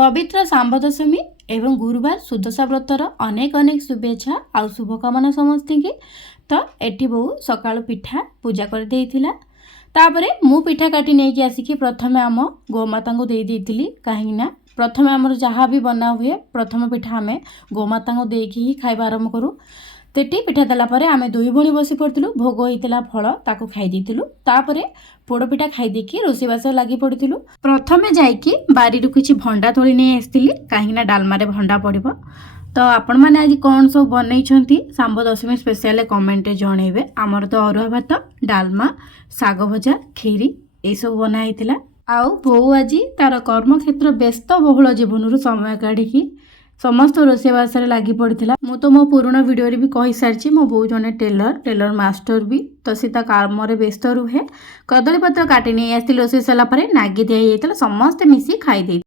पवित्र शांब दशमी एवं गुरुवार सुदशा व्रतर अनेक अनेक शुभेच्छा आउ शुभकामना समस्त की। तो एठी बहु सकाळु पिठा पूजा कर देइथिला। तापरे मु पिठा काटी नहीं कि आसिकी प्रथमे आम गोमाता को दे देइथिली। काहे ना प्रथमे आमर जहाँ भी बना हुए प्रथम पिठा आम गोमाता को देकी ही खाइबा आरंभ करूँ। तेटी पिठा देला परे आमे दुई भणी बसी पड़िलु। भोग होइतिला फल ताको खाई देइतिलु। तापरे पोड़ पिठा खाई देकी रोषेबास लगी पड़िलु। प्रथमे जाइकी बारी किछि भंडा तोली नहीं आसती कहीं डालमा रे भंडा पड़िबो। तो आपण मैंने आज कौन सब बनई शांब दशमी स्पेशल कमेंट जनइबे। आमर तो अरुआ भात डालमा साग भजा खीरी ये सब बनाई। आउ बोऊ आज तार कर्मक्षेत्र व्यस्त बहुल जीवन समय काढ़ी समस्त रोषेबास लगी पड़ा। मु तो मो पुराना वीडियो भी कही सारी मो बो जने टेलर मास्टर भी तो सी काम व्यस्त रुहे। कदली पत्र काटी नहीं आसती रोषे सारापर नागी दिया समस्ते मिसी खाई।